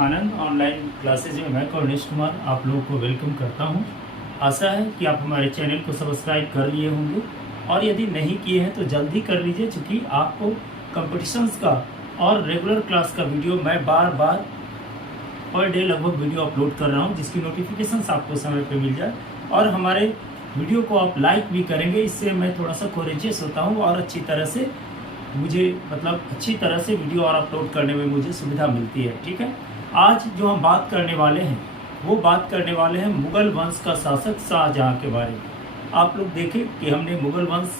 आनंद online classes में मैं कौर्णेश कुमार आप लोगों को वेलकम करता हूं। आशा है कि आप हमारे चैनल को सब्सक्राइब कर लिए होंगे और यदि नहीं किए हैं तो जल्दी कर लीजिए, क्योंकि आपको कंपटीशंस का और रेगुलर क्लास का वीडियो मैं बार बार पर डे लगभग वीडियो अपलोड कर रहा हूं, जिसकी नोटिफिकेशंस आपको समय पे मिल जाए और हमारे वीडियो को आप लाइक भी करेंगे। इससे मैं थोड़ा सा कोरेजियस होता हूँ और अच्छी तरह से वीडियो और अपलोड करने में मुझे सुविधा मिलती है। ठीक है, आज जो हम बात करने वाले हैं वो बात करने वाले हैं मुगल वंश का शासक शाहजहां के बारे में। आप लोग देखें कि हमने मुगल वंश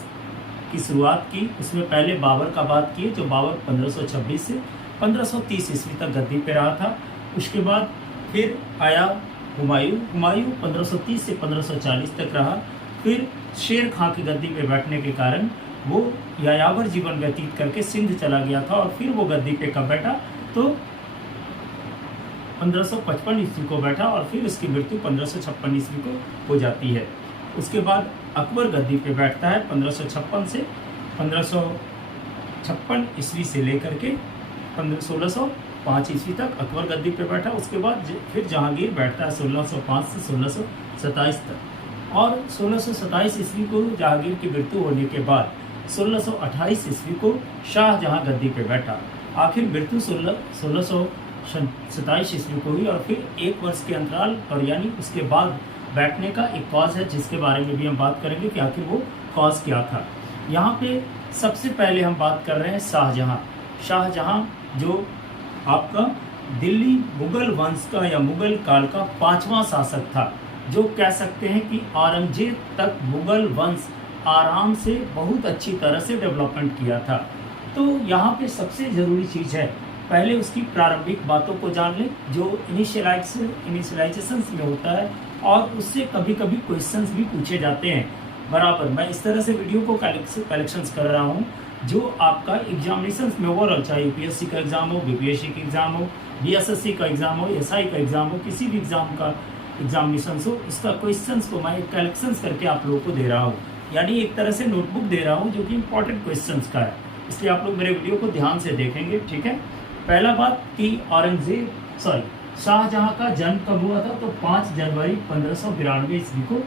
की शुरुआत की, उसमें पहले बाबर का बात की, जो बाबर 1526 से 1530 ईस्वी तक गद्दी पे रहा था। उसके बाद फिर आया हुमायूं 1530 से 1540 तक रहा। फिर शेर खां की गद्दी पे बैठने के कारण वो यायावर जीवन व्यतीत करके सिंध चला गया था और फिर वो गद्दी पे कब बैठा तो 1555 ईस्वी को बैठा और फिर उसकी मृत्यु 1556 ईस्वी को हो जाती है। उसके बाद अकबर गद्दी पे बैठता है 1556 से 1556 ईस्वी से लेकर के 1605 ईस्वी तक अकबर गद्दी पे बैठा। उसके बाद फिर जहांगीर बैठता है 1605 से 1627 तक और 1627 ईस्वी को जहांगीर की मृत्यु होने के बाद 1628 ईस्वी को शाहजहां गद्दी पे बैठा। आखिर मृत्यु 1627 ईस्वी को हुई और फिर एक वर्ष के अंतराल पर यानी उसके बाद बैठने का एक कॉज है, जिसके बारे में भी हम बात करेंगे कि आखिर वो कॉज क्या था। यहाँ पे सबसे पहले हम बात कर रहे हैं शाहजहां जो आपका दिल्ली मुगल वंश का या मुगल काल का 5वां शासक था, जो कह सकते हैं कि औरंगजेब तक मुगल वंश आराम से बहुत अच्छी तरह से डेवलपमेंट किया था। तो यहाँ पे सबसे ज़रूरी चीज़ है पहले उसकी प्रारंभिक बातों को जान लें, जो इनिशियलाइजेशन में होता है और उससे कभी कभी क्वेश्चंस भी पूछे जाते हैं। बराबर मैं इस तरह से वीडियो को कलेक्शंस कर रहा हूँ जो आपका एग्जामिनेशन में ओवरऑल, चाहे यूपीएससी का एग्जाम हो, बीपीएससी का एग्जाम हो, बीएसएससी का एग्जाम हो, एसआई का एग्जाम हो, किसी भी एग्जाम का एग्जामिनेशन हो, उसका क्वेश्चंस को मैं कलेक्शंस करके आप लोगों को दे रहा हूँ, यानी एक तरह से नोटबुक दे रहा हूँ जो कि इंपॉर्टेंट क्वेश्चंस का है। इसलिए आप लोग मेरे वीडियो को ध्यान से देखेंगे। ठीक है, पहला बात कि शाहजहां का जन्म कब हुआ था तो 5 जनवरी 1592 ईस्वी को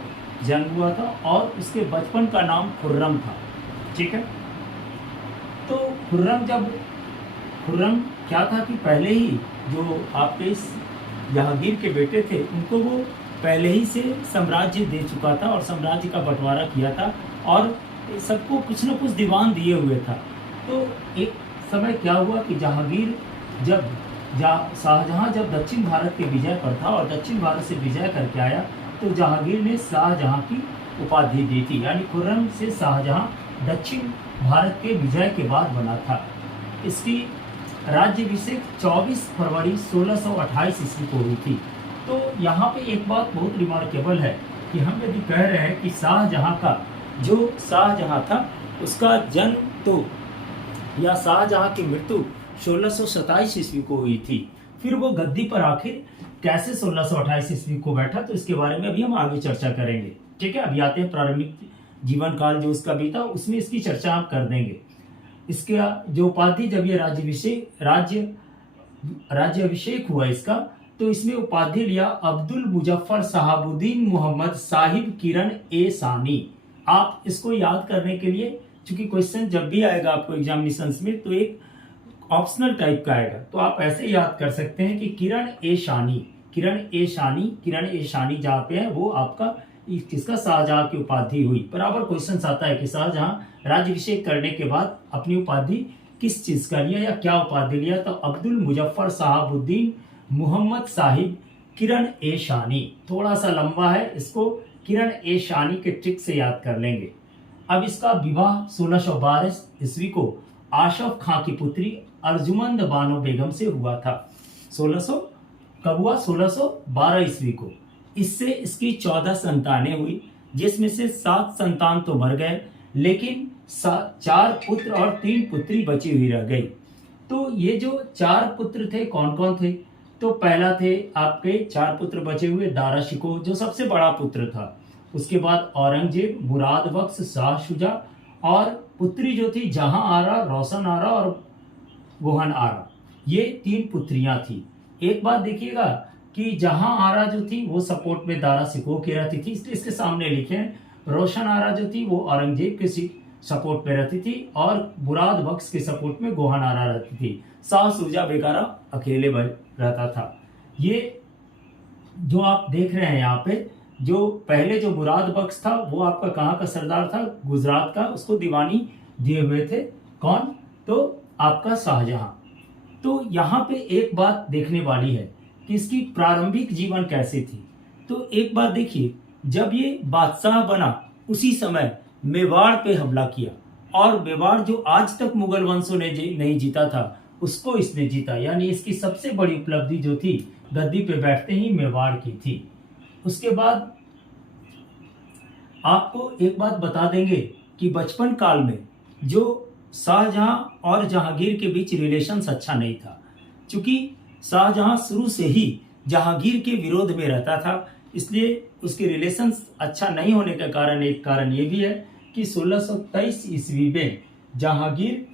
जन्म हुआ था और उसके बचपन का नाम खुर्रम था। ठीक है, तो खुर्रम क्या था कि पहले ही जो आपके जहांगीर के बेटे थे उनको वो पहले ही से साम्राज्य दे चुका था और साम्राज्य का बंटवारा किया था और सबको कुछ न कुछ दीवान दिए हुए था। तो एक समय क्या हुआ कि शाहजहां जब दक्षिण भारत के विजय पर था और दक्षिण भारत से विजय करके आया तो जहांगीर ने शाहजहां की उपाधि दी थी, यानी खुर्रम से शाहजहां दक्षिण भारत के विजय के बाद बना था। इसकी राज्याभिषेक 24 फरवरी 1628 ईस्वी को हुई थी। तो यहाँ पे एक बात बहुत रिमार्केबल है कि हम यदि कह रहे हैं कि शाहजहां था उसका जन्म तो या शाहजहां की मृत्यु 1627 ईस्वी को हुई थी, फिर वो गद्दी पर आखिर कैसे 1628 ईस्वी को बैठा, तो इसके बारे में अभी हम आगे चर्चा करेंगे। ठीक है, अभी आते हैं प्रारंभिक जीवन काल जो उसका बीता, उसमें इसकी चर्चा हम कर देंगे। इसके जो उपाधि जब ये राज्याभिषेक हुआ इसका, तो इसमें उपाधि लिया अब्दुल मुजफ्फर साहबुद्दीन मोहम्मद साहिब किरण ए सानी। आप इसको याद करने के लिए, चूंकि क्वेश्चन जब भी आएगा आपको एग्जामिनेशन में तो एक ऑप्शनल टाइप का आएगा, तो आप ऐसे याद कर सकते हैं कि किरण ए शानी जहाँ पे है वो आपका किसका शाहजहां की उपाधि हुई। बराबर क्वेश्चन आता है कि शाहजहां राज्याभिषेक करने के बाद अपनी उपाधि किस चीज का लिया या क्या उपाधि लिया, तो अब्दुल मुजफ्फर साहबुद्दीन मोहम्मद साहिब किरण ए शानी। थोड़ा सा लंबा है, इसको किरण ए शानी के ट्रिक से याद कर लेंगे। अब इसका विवाह 1612 ईस्वी को आशफ खां की पुत्री अर्जुमंद बानो बेगम से हुआ था। 1612 ईस्वी को। इससे इसकी 14 संतानें हुई, जिसमें से 7 संतान तो मर गए, लेकिन 4 पुत्र और 3 पुत्री बची हुई रह गई। तो ये जो 4 पुत्र थे कौन कौन थे, तो पहला थे आपके 4 पुत्र बचे हुए दारा शिकोह जो सबसे बड़ा पुत्र था। उसके बाद औरंगजेब, मुराद बख्श, शाह शुजा और पुत्री जो थी जहां आरा, रोशन आरा और गोहन आरा, ये 3 पुत्रियां थी। एक बात देखिएगा कि जहां आरा जो थी वो सपोर्ट में दारा सिकोह की रहती थी, इसलिए इसके सामने लिखे हैं। रोशन आरा जो थी वो औरंगजेब के सपोर्ट में रहती थी और मुराद बख्श के सपोर्ट में गोहान आरा रहती थी। शाह सुजा बेकारा अकेले रहता था। ये जो आप देख रहे हैं यहाँ पे, जो पहले जो मुराद बख्श था वो आपका कहाँ का सरदार था, गुजरात का, उसको दीवानी दिए हुए थे कौन, तो आपका शाहजहां। तो यहाँ पे एक बात देखने वाली है कि इसकी प्रारंभिक जीवन कैसी थी। तो एक बात देखिए, जब ये बादशाह बना उसी समय मेवाड़ पे हमला किया, और मेवाड़ जो आज तक मुगल वंशों ने नहीं जीता था उसको इसने जीता, यानी इसकी सबसे बड़ी उपलब्धि जो थी गद्दी पे बैठते ही मेवाड़ की थी। उसके बाद आपको एक बात बता देंगे कि बचपन काल में जो शाहजहां और जहांगीर के बीच रिलेशंस अच्छा नहीं था, क्योंकि शाहजहां शुरू से ही जहांगीर के विरोध में रहता था, इसलिए उसके रिलेशंस अच्छा नहीं होने का कारण एक कारण ये भी है कि 1623 ईस्वी में जहांगीर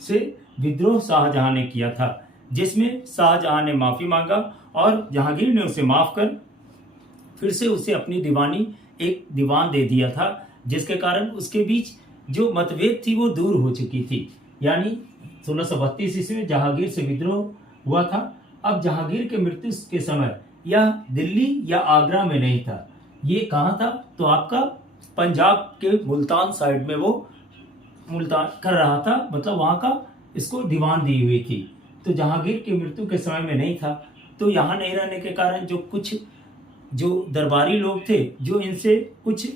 से विद्रोह शाहजहां ने किया था, जिसमें शाहजहां ने माफी मांगा और जहांगीर ने उसे माफ कर फिर से उसे अपनी दीवानी एक दीवान दे दिया था, जिसके कारण उसके बीच जो मतभेद थी वो दूर हो चुकी थी। यानी 1632 ईस्वी में जहांगीर से विद्रोह हुआ था। अब जहांगीर के मृत्यु के समय यह दिल्ली या आगरा में नहीं था, ये कहाँ था, तो आपका पंजाब के मुल्तान साइड में वो मुल्तान कर रहा था, मतलब वहाँ का इसको दीवान दी हुई थी। तो जहांगीर के मृत्यु के समय में नहीं था, तो यहाँ नहीं रहने के कारण जो कुछ जो दरबारी लोग थे जो इनसे कुछ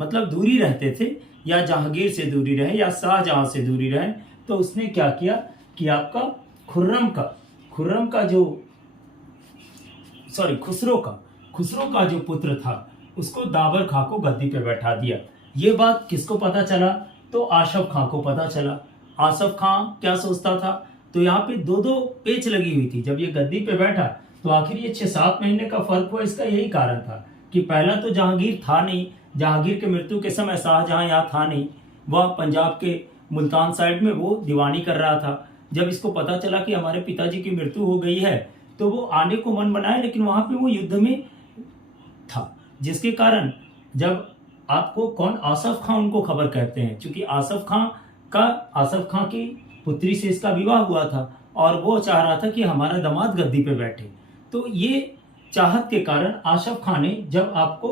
मतलब दूरी रहते थे, या जहांगीर से दूरी रहे या शाहजहां से दूरी रहे, तो उसने क्या किया कि आपका खुसरो का जो पुत्र था उसको दाबर खां को गद्दी पे बैठा दिया। ये बात किसको पता चला, तो आशफ खां को पता चला। आसफ खां क्या सोचता था, तो यहाँ पे दो पेच लगी हुई थी। जब ये गद्दी पे बैठा तो आखिर ये 6-7 महीने का फर्क हुआ, इसका यही कारण था कि पहला तो जहांगीर था नहीं, जहांगीर के मृत्यु के समय शाहजहां यहाँ था नहीं, वह पंजाब के मुल्तान साइड में वो दीवानी कर रहा था। जब इसको पता चला कि हमारे पिताजी की मृत्यु हो गई है, तो वो आने को मन बनाए, लेकिन वहां पे वो युद्ध में था, जिसके कारण जब आपको कौन आसफ खां उनको खबर कहते हैं, क्योंकि आसफ खां की पुत्री से इसका विवाह हुआ था और वो चाह रहा था कि हमारा दामाद गद्दी पे बैठे। तो ये चाहत के कारण आसफ खां ने जब आपको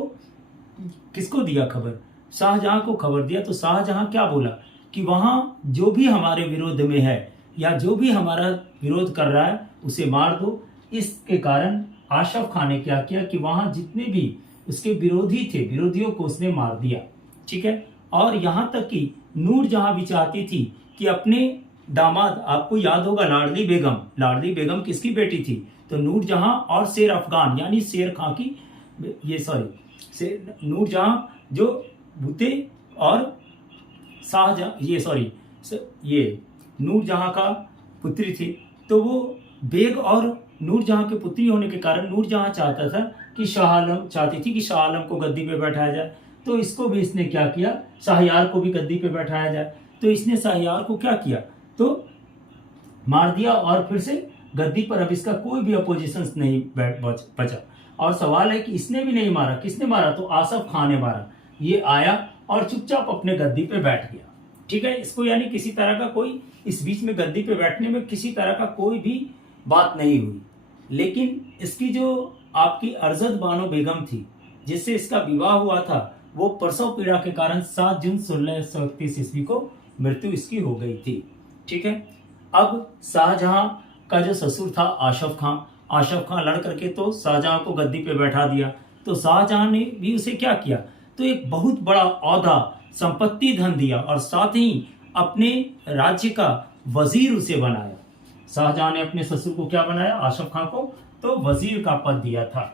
किसको दिया खबर, शाहजहां को खबर दिया, तो शाहजहां क्या बोला कि वहां जो भी हमारे विरोध में है या जो भी हमारा विरोध कर रहा है उसे मार दो। इसके कारण आसफ खां ने क्या किया कि वहां जितने भी उसके विरोधी थे, विरोधियों को उसने मार दिया। ठीक है, और यहाँ तक कि नूरजहां भी चाहती थी कि अपने दामाद, आपको याद होगा लाडली बेगम किसकी बेटी थी, तो नूरजहां और शेर अफगान यानी शेर खां की, नूरजहां जो भूते और ये नूरजहां का पुत्री थी, तो वो बेग और नूरजहां के पुत्री होने के कारण नूरजहां चाहता था कि चाहती थी कि शाह आलम को गद्दी पे बैठाया जाए। तो इसको भी इसने क्या किया, शाहयार को भी गद्दी पे बैठाया जाए। तो इसने शाहयार को क्या किया, तो मार दिया, और फिर से गद्दी पर अब इसका कोई भी अपोजिशन नहीं बचा। और सवाल है कि इसने भी नहीं मारा, किसने मारा, तो आसफ खां ने मारा। ये आया और चुपचाप अपने गद्दी पे बैठ गया। ठीक है, इसको यानी किसी तरह का कोई इस बीच में गद्दी पे बैठने में किसी तरह का कोई भी बात नहीं हुई। लेकिन इसकी जो आपकी अरजद बानो बेगम थी जिससे इसका विवाह हुआ था, वो प्रसव पीड़ा के कारण 7 जून 1631 ईस्वी को मृत्यु इसकी हो गई थी। ठीक है, अब शाहजहां का जो ससुर था आसफ खां लड़ करके तो शाहजहां को गद्दी पे बैठा दिया। तो शाहजहां ने भी उसे क्या किया, तो एक बहुत बड़ा औहदा, संपत्ति, धन दिया और साथ ही अपने राज्य का वजीर उसे बनाया। शाहजहां ने अपने ससुर को क्या बनाया, आसफ खां को, तो वजीर का पद दिया था।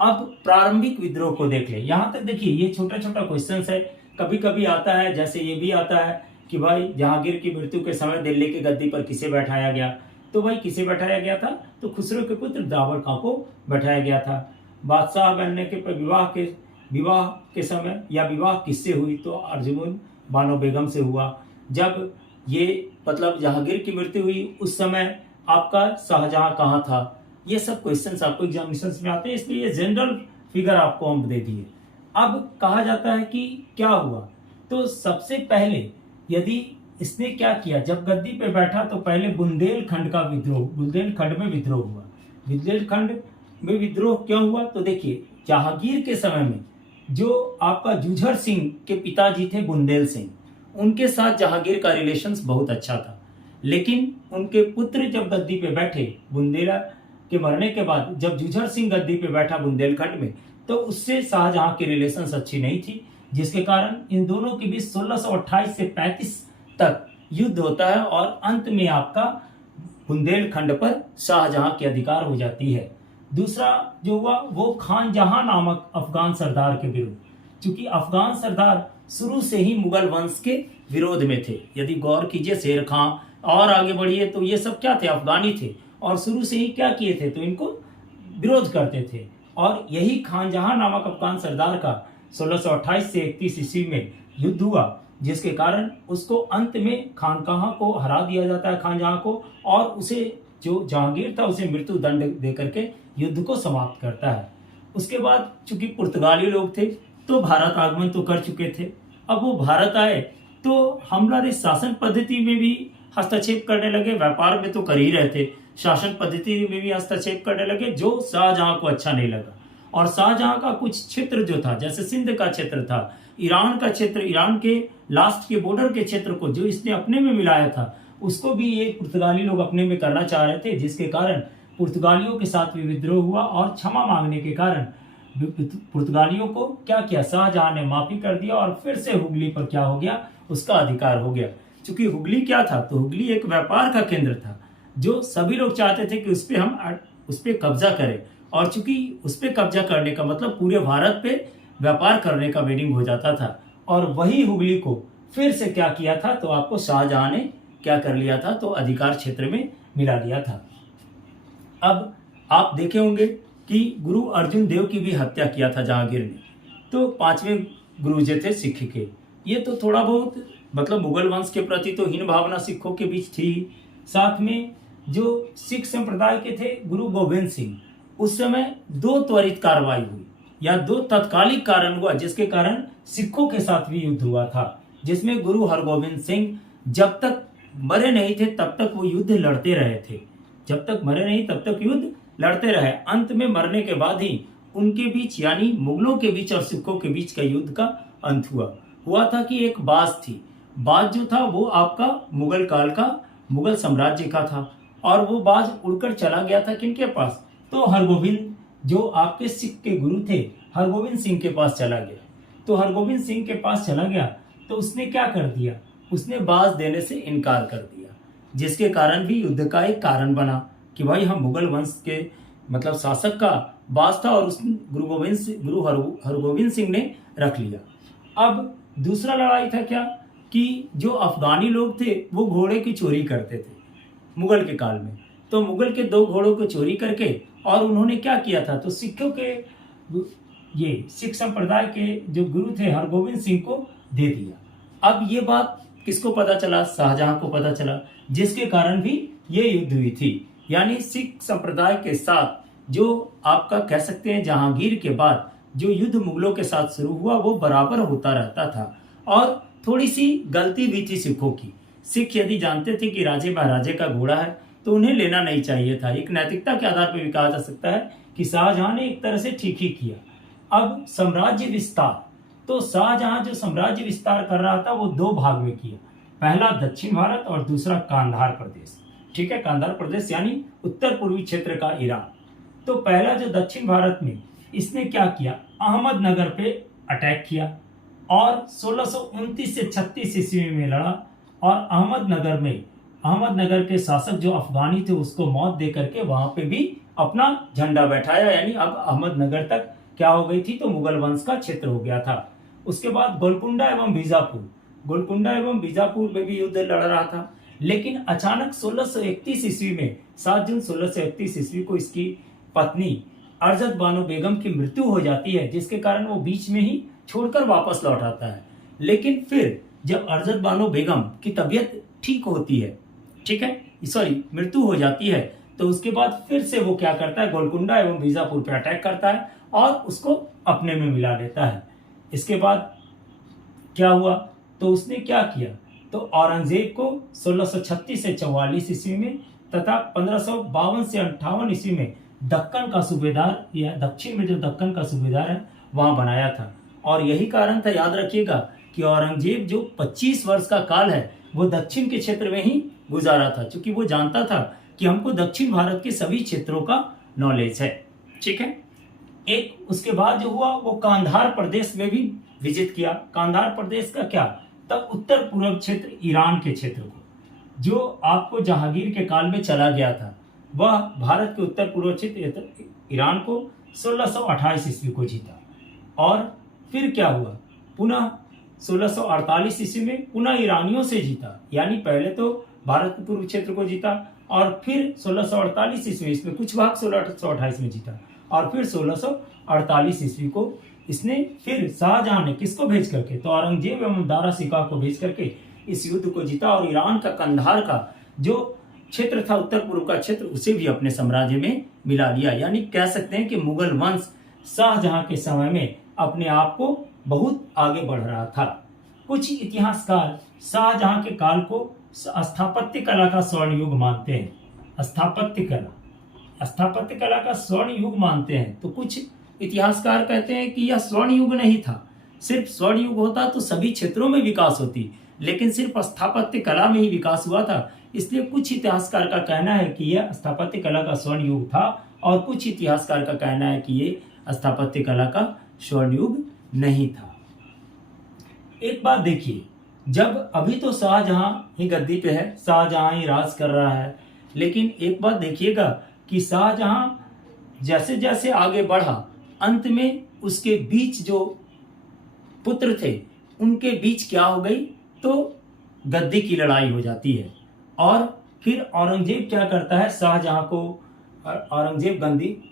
अब प्रारंभिक विद्रोह को देख ले। यहां तक देखिए, ये छोटा छोटा क्वेश्चन है, कभी कभी आता है, जैसे ये भी आता है कि भाई जहांगीर की मृत्यु के समय दिल्ली की गद्दी पर किसे बैठाया गया, तो भाई किसे बैठाया गया था, तो खुसरो के पुत्र दाबर खां को बैठाया गया था। बादशाह बनने के विवाह के समय या विवाह किससे हुई, तो अर्जुमन बानो बेगम से हुआ। जब ये मतलब जहांगीर की मृत्यु हुई उस समय आपका शाहजहां कहाँ था, ये सब क्वेश्चंस आपको एग्जामिनेशन में आते हैं, इसलिए ये जनरल फिगर आपको हम दे दिए। अब कहा जाता है कि क्या हुआ, तो सबसे पहले यदि इसने क्या किया, जब गद्दी पे बैठा तो पहले बुंदेलखंड का विद्रोह, बुंदेलखंड में विद्रोह हुआ। बुंदेलखंड में विद्रोह क्यों हुआ, तो देखिए जहांगीर के समय में जो आपका जूझर सिंह के पिताजी थे बुंदेल सिंह, उनके साथ जहांगीर का रिलेशंस बहुत अच्छा था। लेकिन उनके पुत्र जब गद्दी पे बैठे, बुंदेला के मरने के बाद जब जूझर सिंह गद्दी पे बैठा बुंदेलखंड में, तो उससे शाहजहां की रिलेशंस अच्छी नहीं थी, जिसके कारण इन दोनों के बीच 1628 से 35 तक युद्ध होता है और अंत में आपका बुंदेलखंड पर शाहजहां के अधिकार हो जाती है। दूसरा जो हुआ वो खान जहां नामक अफगान सरदार के विरुद्ध, क्योंकि अफगान सरदार शुरू से ही मुगल वंश के विरोध में थे। यदि गौर कीजिए शेर खां और आगे बढ़िए तो ये सब क्या थे, अफगानी थे, और शुरू से ही क्या किए थे, तो इनको विरोध करते थे। और यही खान जहां नामक अफगान सरदार का 1628 से 31 ईस्वी में युद्ध हुआ, जिसके कारण उसको अंत में खानकाहा को हरा दिया जाता है, खान जहां को, और उसे जो जहांगीर था उसे मृत्यु दंड दे करके युद्ध को समाप्त करता है। उसके बाद चूंकि पुर्तगाली लोग थे तो भारत आगमन तो कर चुके थे। अब वो भारत आए तो हमारे शासन पद्धति में भी हस्तक्षेप करने लगे, व्यापार में तो कर ही रहे थे, शासन पद्धति में भी हस्तक्षेप करने लगे, जो शाहजहां को अच्छा नहीं लगा। और शाहजहां का कुछ क्षेत्र जो था, जैसे सिंध का क्षेत्र था, ईरान का क्षेत्र, ईरान के लास्ट के बॉर्डर के क्षेत्र को जो इसने अपने में मिलाया था, उसको भी ये पुर्तगाली लोग अपने में करना चाह रहे थे, जिसके कारण पुर्तगालियों के साथ भी विद्रोह हुआ। और क्षमा मांगने के कारण पुर्तगालियों को क्या किया, शाहजहां ने माफी कर दिया और फिर से हुगली पर क्या हो गया, उसका अधिकार हो गया। क्योंकि हुगली क्या था, तो हुगली एक व्यापार का केंद्र था, जो सभी लोग चाहते थे कि उस पर कब्जा करें। और चूंकि उस पर कब्जा करने का मतलब पूरे भारत पे व्यापार करने का मीनिंग हो जाता था, और वही हुगली को फिर से क्या किया था, तो आपको शाहजहां ने क्या कर लिया था, तो अधिकार क्षेत्र में मिला लिया था। अब आप देखे होंगे कि गुरु अर्जुन देव की भी हत्या किया था जहांगीर ने, तो 5वें गुरु जी थे सिख के। ये तो थोड़ा बहुत मतलब मुगल वंश के प्रति तो हीन भावना सिखों के बीच थी। साथ में जो सिख संप्रदाय के थे गुरु गोविंद सिंह, उस समय 2 त्वरित कार्रवाई हुई या 2 तत्कालिक कारण हुआ, जिसके कारण सिखों के साथ भी युद्ध हुआ था, जिसमें गुरु हरगोविंद सिंह जब तक मरे नहीं थे तब तक वो युद्ध लड़ते रहे थे, जब तक मरे नहीं तब तक युद्ध लड़ते रहे। अंत में मरने के बाद ही उनके बीच यानी मुगलों के बीच और सिखों के बीच का युद्ध का अंत हुआ था कि एक बाज थी, बाज जो था वो आपका मुगल काल का मुगल साम्राज्य का था, और वो बाज उड़कर चला गया था किनके पास, तो हरगोविंद जो आपके सिख के गुरु थे हरगोविंद सिंह के पास चला गया। तो हरगोविंद सिंह के पास चला गया तो उसने क्या कर दिया, उसने बाज देने से इनकार कर दिया, जिसके कारण भी युद्ध का एक कारण बना कि भाई हम मुगल वंश के मतलब शासक का बाज था और उस गुरु हरगोविंद सिंह ने रख लिया। अब दूसरा लड़ाई था क्या कि जो अफगानी लोग थे वो घोड़े की चोरी करते थे मुगल के काल में, तो मुगल के 2 घोड़ों को चोरी करके और उन्होंने क्या किया था, तो सिखों के ये सिख संप्रदाय के जो गुरु थे हरगोविंद सिंह को दे दिया। अब ये बात किसको पता चला, शाहजहां को पता चला, जिसके कारण भी ये युद्ध हुई थी। यानी सिख संप्रदाय के साथ जो आपका कह सकते हैं जहांगीर के बाद जो युद्ध मुगलों के साथ शुरू हुआ वो बराबर होता रहता था। और थोड़ी सी गलती भी थी सिखों की, सिख यदि जानते थे कि राजे महाराजे का घोड़ा है तो उन्हें लेना नहीं चाहिए था। एक नैतिकता के आधार पर भी कहा जा सकता है कि शाहजहां ने एक तरह से ठीक ही किया। अब साम्राज्य विस्तार, तो शाहजहां जो साम्राज्य विस्तार कर रहा था वो 2 भाग में किया, पहला दक्षिण भारत और दूसरा कांधार प्रदेश। ठीक है, कांधार प्रदेश यानी उत्तर पूर्वी क्षेत्र का ईरान। तो पहला जो दक्षिण भारत में इसने क्या किया, अहमदनगर पे अटैक किया और 1629 से 36 ईस्वी में लड़ा, और अहमदनगर के शासक जो अफगानी थे उसको मौत दे करके वहां पे भी अपना झंडा बैठाया। यानी अब अहमदनगर तक क्या हो गई थी, तो मुगल वंश का क्षेत्र हो गया था। उसके बाद गोलकुंडा एवं बीजापुर में भी युद्ध लड़ रहा था। लेकिन अचानक 1631 ईस्वी में 7 जून 1631 ईस्वी को इसकी पत्नी अरजद बानो बेगम की मृत्यु हो जाती है, जिसके कारण वो बीच में ही छोड़कर वापस लौट आता है। लेकिन फिर जब अरजद बानो बेगम की तबीयत ठीक होती है, ठीक है, सॉरी मृत्यु हो जाती है, तो उसके बाद फिर से वो क्या करता है, गोलकुंडा एवं बीजापुर पे अटैक करता है और उसको अपने में मिला लेता है। इसके बाद क्या हुआ, तो उसने क्या किया, तो औरंगजेब को 1636 से 44 ईस्वी में तथा 1552 से 58 ईस्वी में दक्कन का सूबेदार, या दक्षिण में जो दक्कन का सूबेदार है वहां बनाया था। और यही कारण था, याद रखिएगा, कि औरंगजेब जो 25 वर्ष का काल है वो दक्षिण के क्षेत्र में ही गुजारा था, क्योंकि वो जानता था कि हमको दक्षिण भारत के सभी क्षेत्रों का नॉलेज है। ठीक है। एक उसके बाद जो हुआ वो कांधार प्रदेश में भी विजिट किया। कांधार प्रदेश का क्या, तब उत्तर पूर्व क्षेत्र ईरान के क्षेत्र को, जो आपको जहांगीर के काल में चला गया था, वह भारत के उत्तर पूर्व क्षेत्र ईरान को 1628 ईस्वी को जीता। और फिर क्या हुआ, पुनः 1648 ईस्वी में पुनः ईरानियों से जीता, यानी पहले तो भारत के पूर्व क्षेत्र को जीता और फिर 1648 ईस्वी, इसमें कुछ भाग 1628 में जीता और फिर 1648 ईस्वी को इसने फिर शाहजहां ने किसको भेज करके, तो औरंगजेब एवं दारा शिकोह को भेज करके इस युद्ध को जीता और ईरान का कंधार का जो क्षेत्र था, उत्तर पूर्व का क्षेत्र, उसे भी अपने साम्राज्य में मिला लिया। यानी कह सकते हैं कि मुगल वंश शाहजहां के समय में अपने आप को बहुत आगे बढ़ रहा था। कुछ इतिहासकार शाहजहां के काल को स्थापत्य कला का स्वर्ण युग मानते हैं। स्थापत्य कला का स्वर्ण युग मानते हैं। तो कुछ इतिहासकार कहते हैं कि यह स्वर्ण युग नहीं था, सिर्फ स्वर्ण युग होता तो सभी क्षेत्रों में विकास होती, लेकिन सिर्फ स्थापत्य कला में ही विकास हुआ था। इसलिए कुछ इतिहासकार का कहना है कि यह स्थापत्य कला का स्वर्ण युग था और कुछ इतिहासकार का कहना है कि ये स्थापत्य कला का स्वर्ण युग नहीं था। एक बात देखिए, जब अभी तो शाहजहां ही गद्दी पे है, शाहजहां ही राज कर रहा है, लेकिन एक बात देखिएगा कि शाहजहां जैसे जैसे आगे बढ़ा, अंत में उसके बीच जो पुत्र थे उनके बीच क्या हो गई, तो गद्दी की लड़ाई हो जाती है। और फिर औरंगजेब क्या करता है, शाहजहां को औरंगजेब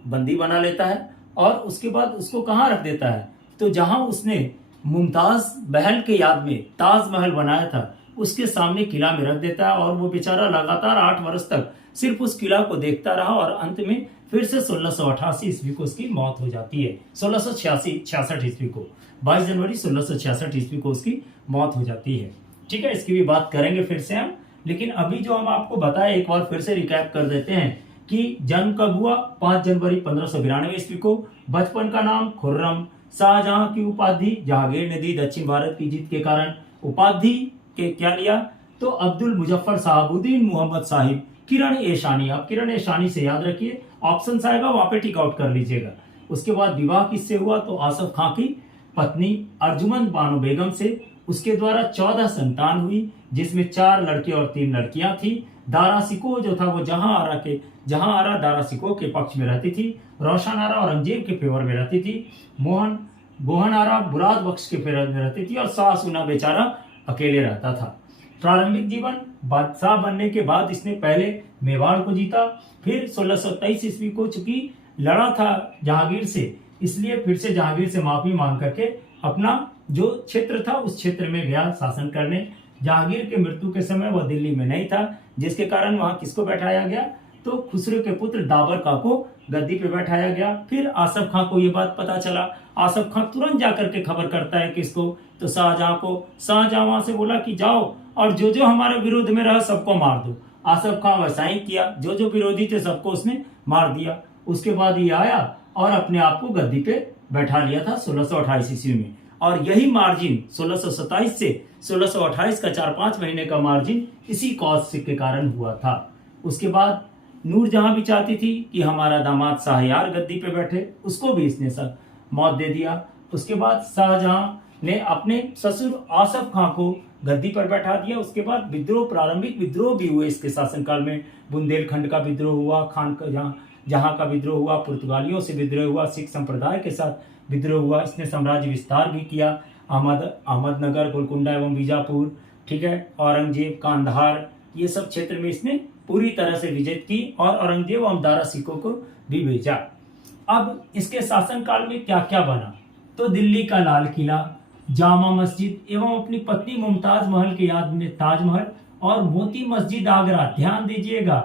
बंदी बना लेता है और उसके बाद उसको कहाँ रख देता है, तो जहां उसने मुमताज महल के याद में ताजमहल बनाया था उसके सामने किला में रख देता है। और वो बेचारा लगातार 8 वर्ष तक सिर्फ उस किला को देखता रहा और अंत में फिर से 1688 ईस्वी को उसकी मौत हो जाती है। 1666 ईस्वी को 22 जनवरी 1666 ईस्वी को उसकी मौत हो जाती है। ठीक है, इसकी भी बात करेंगे फिर से हम, लेकिन अभी जो हम आपको बताए एक बार फिर से रिकैप कर देते हैं कि जन्म कब हुआ, 5 जनवरी 1592 ईस्वी को। बचपन का नाम खुर्रम। शाहजहां की उपाधि जहांगीर ने दी दक्षिण भारत की जीत के कारण। उपाधि के क्या लिया, तो अब्दुल मुजफ्फर साहबुद्दीन मोहम्मद साहिब किरण एशानी। आप किरण एशानी से याद रखिए, ऑप्शन आएगा वहां पे टिक आउट कर लीजिएगा। उसके बाद विवाह किससे हुआ, तो आसफ खां की पत्नी अर्जुमंद बानो बेगम से। उसके द्वारा 14 संतान हुई, जिसमें 4 लड़के और 3 लड़कियां थी। दारा शिकोह जो था वो जहां आरा दारा शिकोह के पक्ष में रहती थी। रोशन आरा औरंगजेब के फेवर में रहती थी। गोहन आरा मुराद बख्श के फेवर में रहती थी और शाह सुना बेचारा अकेले रहता था। प्रारंभिक जीवन, बादशाह बनने के बाद इसने पहले मेवाड़ को जीता, फिर 1623 ईस्वी को चूंकि लड़ा था जहांगीर से, इसलिए फिर से जहांगीर से माफी मांग करके अपना जो क्षेत्र था उस क्षेत्र में गया शासन करने। जहांगीर के मृत्यु के समय वह दिल्ली में नहीं था, जिसके कारण वहां किसको बैठाया गया, तो खुसरो के पुत्र दाबर खां को गद्दी पे बैठाया गया। फिर आसफ खां को ये बात पता चला। आसफ खां तुरंत जाकर के खबर करता है किसको, तो शाहजहां को। शाहजहां वहां से बोला कि जाओ और जो जो हमारे विरोध में रहा सबको मार दो। आसफ खां वैसा ही किया, जो जो विरोधी थे सबको उसने मार दिया। उसके बाद ये आया और अपने आप को गद्दी पे बैठा लिया था 1628 ईस्वी में। और यही मार्जिन 1627 से 1628 का 4-5 महीने का मार्जिन इसी कॉज के कारण हुआ था। उसके बाद नूरजहां भी चाहती थी कि हमारा दामाद शाहयार गद्दी पे बैठे, उसको भी इसने सब मौत दे दिया। उसके बाद शाहजहां ने अपने ससुर आसफ खां को गद्दी पर बैठा दिया। उसके बाद विद्रोह, प्रारंभिक विद्रोह भी हुए इसके शासनकाल में। बुंदेलखंड का विद्रोह हुआ, खान का जहां का विद्रोह हुआ, पुर्तगालियों से विद्रोह हुआ, सिख संप्रदाय के साथ विद्रोह हुआ। इसने साम्राज्य विस्तार भी किया, अहमदनगर, गोलकुंडा एवं बीजापुर, ठीक है, औरंगजेब, कांधार, ये सब क्षेत्र में इसने पूरी तरह से विजय की और औरंगजेब एवं दारा शिकोह को भी भेजा। अब इसके शासनकाल में क्या क्या बना, तो दिल्ली का लाल किला, जामा मस्जिद एवं अपनी पत्नी मुमताज महल के याद में ताजमहल और मोती मस्जिद आगरा। ध्यान दीजिएगा,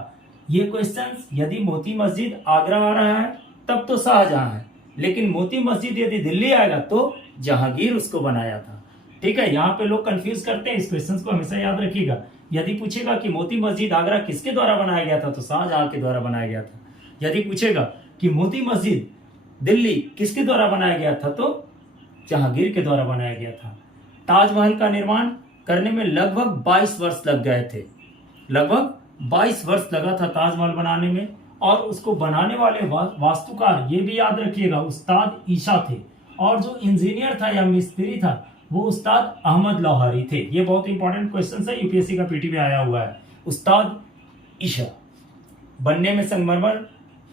ये क्वेश्चन, यदि मोती मस्जिद आगरा आ रहा है तब तो शाहजहां है, लेकिन मोती मस्जिद यदि दिल्ली आएगा तो जहांगीर उसको बनाया था। ठीक है, यहाँ पे लोग कंफ्यूज करते हैं, इस क्वेश्चन को हमेशा याद रखिएगा। यदि पूछेगा कि मोती मस्जिद आगरा किसके द्वारा बनाया गया था तो शाहजहां के द्वारा बनाया गया था। यदि पूछेगा कि मोती मस्जिद दिल्ली किसके द्वारा बनाया गया था तो जहांगीर के द्वारा बनाया गया था। ताजमहल का निर्माण करने में लगभग 22 वर्ष लग गए थे, लगभग 22 वर्ष लगा था ताजमहल बनाने में। और उसको बनाने वाले वास्तुकार, ये भी याद रखिएगा, उस्ताद ईशा थे, और जो इंजीनियर था या मिस्त्री था वो उस्ताद अहमद लाहौरी थे। ये बहुत इंपॉर्टेंट क्वेश्चन है, यूपीएससी का पीटी में आया हुआ है। उस्ताद ईशा बनने में, संगमरमर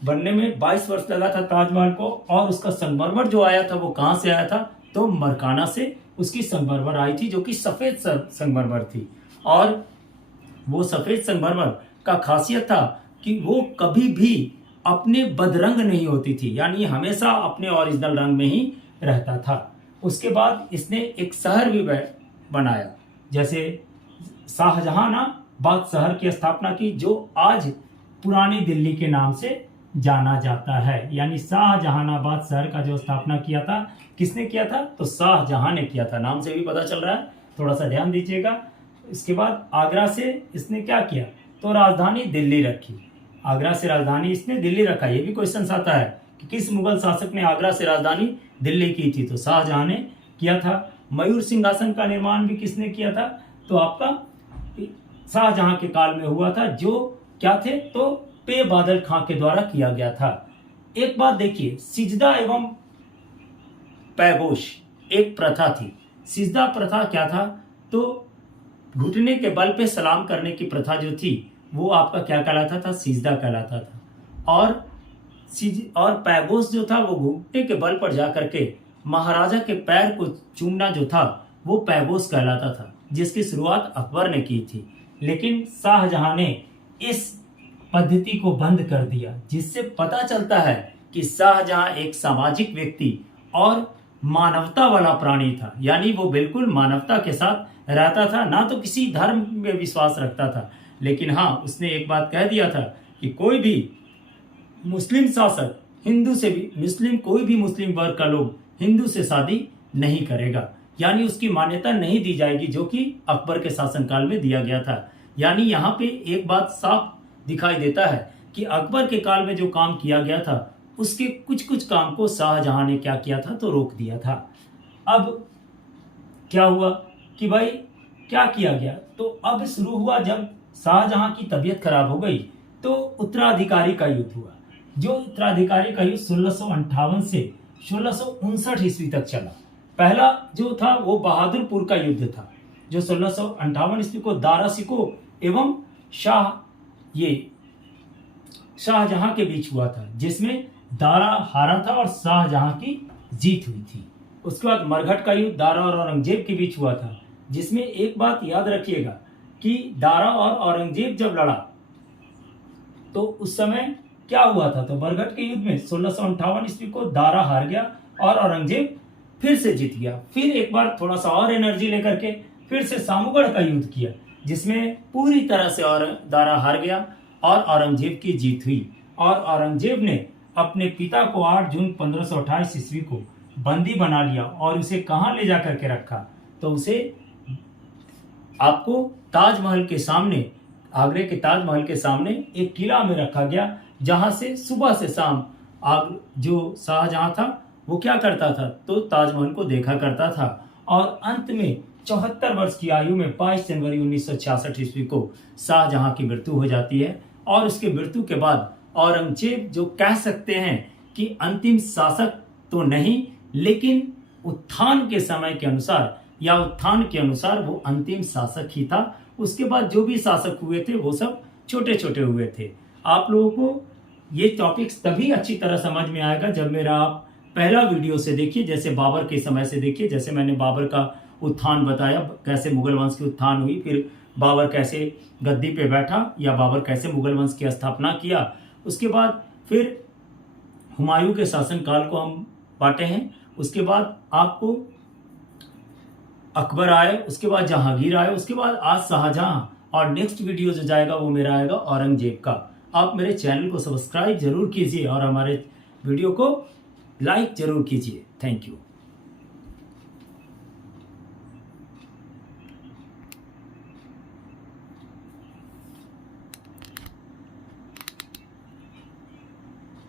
बनने में 22 वर्ष लगा था ताजमहल को। और उसका संगमरमर जो आया था वो कहाँ से आया था तो मरकाना से उसकी संगमरमर आई थी, जो कि सफेद संगमरमर थी। और वो सफेद संगमरमर का खासियत था कि वो कभी भी अपने बदरंग नहीं होती थी, यानी हमेशा अपने ओरिजिनल रंग में ही रहता था। उसके बाद इसने एक शहर भी बनाया, जैसे शाहजहानाबाद शहर की स्थापना की, जो आज पुरानी दिल्ली के नाम से जाना जाता है। यानी शाहजहानाबाद शहर का जो स्थापना किया था, किसने किया था तो शाहजहां ने किया था। नाम से भी पता चल रहा है, थोड़ा सा ध्यान दीजिएगा। इसके बाद आगरा से इसने क्या किया तो राजधानी दिल्ली रखी। आगरा से राजधानी इसने दिल्ली रखा। ये भी क्वेश्चन आता है कि किस मुगल शासक ने आगरा से राजधानी दिल्ली की थी तो शाहजहां ने किया था। मयूर सिंहासन का निर्माण भी किसने किया था तो आपका शाहजहां के काल में हुआ था, जो क्या थे तो पे बादल खां के द्वारा किया गया था। एक बात देखिए, सिजदा एवं पैगोश एक प्रथा थी। सिजदा प्रथा क्या था तो घुटने के बल पे सलाम करने की प्रथा जो थी वो आपका क्या कहलाता था, सिजदा कहलाता था। और पैगोश जो था वो घुटने के बल पर जाकर के महाराजा के पैर को चूमना जो था वो पैगोश कहलाता था, जिसकी शुरुआत अकबर ने की थी। लेकिन शाहजहां ने इस पद्धति को बंद कर दिया, जिससे पता चलता है कि शाहजहां एक सामाजिक व्यक्ति और मानवता वाला प्राणी था। यानी वो बिल्कुल मानवता के साथ रहता था, ना तो किसी धर्म में विश्वास रखता था। लेकिन हाँ, उसने एक बात कह दिया था कि कोई भी मुस्लिम शासक हिंदू से भी, कोई भी मुस्लिम वर्ग का लोग हिंदू से शादी नहीं करेगा, यानी उसकी मान्यता नहीं दी जाएगी, जो कि अकबर के शासनकाल में दिया गया था। यानी यहाँ पे एक बात साफ दिखाई देता है कि अकबर के काल में जो काम किया गया था उसके कुछ कुछ काम को शाहजहां ने क्या किया था तो रोक दिया था। अब क्या हुआ कि भाई क्या किया गया तो अब शुरू हुआ, जब शाहजहां की तबीयत खराब हो गई तो उत्तराधिकारी का युद्ध हुआ। जो उत्तराधिकारी का युद्ध 1658 से 1659 ईस्वी तक चला। पहला जो था वो बहादुरपुर का युद्ध था, जो 1658 ईस्वी को दारा शिकोह एवं शाहजहां के बीच हुआ था, जिसमें दारा हारा था और शाहजहां की जीत हुई थी। उसके बाद मरघट का युद्ध दारा और औरंगजेब के बीच हुआ था, जिसमें एक बात याद रखिएगा कि दारा और औरंगजेब जब लड़ा तो उस समय क्या हुआ था तो मरघट के युद्ध में 1658 ईस्वी को दारा हार गया और औरंगजेब फिर से जीत गया। फिर एक बार थोड़ा सा और एनर्जी लेकर के फिर से सामूगढ़ का युद्ध किया, जिसमें पूरी तरह से दारा हार गया और औरंगजेब की जीत हुई। और औरंगजेब ने अपने पिता को 8 जून 1528 ईस्वी को बंदी बना लिया और उसे कहाँ ले जाकर के रखा तो उसे आपको ताजमहल के सामने, आगरे के ताजमहल के सामने एक किला में रखा गया, जहां से सुबह से शाम जो शाहजहां था वो क्या करता था तो ताजमहल को देखा करता था। और अंत में 74 वर्ष की आयु में 22 जनवरी 1966 ईस्वी को शाहजहां की मृत्यु हो जाती है। और उसके मृत्यु के बाद औरंगजेब, जो कह सकते हैं कि अंतिम शासक तो नहीं, लेकिन उत्थान के समय के अनुसार या उत्थान के अनुसार वो अंतिम शासक ही था। उसके बाद जो भी शासक हुए थे वो सब छोटे छोटे हुए थे। आप लोगों को ये टॉपिक्स तभी अच्छी तरह समझ में आएगा जब मेरा आप पहला वीडियो से देखिए, जैसे बाबर के समय से देखिए। जैसे मैंने बाबर का उत्थान बताया, कैसे मुगल वंश की उत्थान हुई, फिर बाबर कैसे गद्दी पे बैठा या बाबर कैसे मुगल वंश की स्थापना किया। उसके बाद फिर हुमायूं के शासनकाल को हम बांटे हैं। उसके बाद आपको अकबर आए, उसके बाद जहांगीर आए, उसके बाद आज शाहजहां, और नेक्स्ट वीडियो जो जाएगा वो मेरा आएगा औरंगजेब का। आप मेरे चैनल को सब्सक्राइब जरूर कीजिए और हमारे वीडियो को लाइक जरूर कीजिए। Thank you.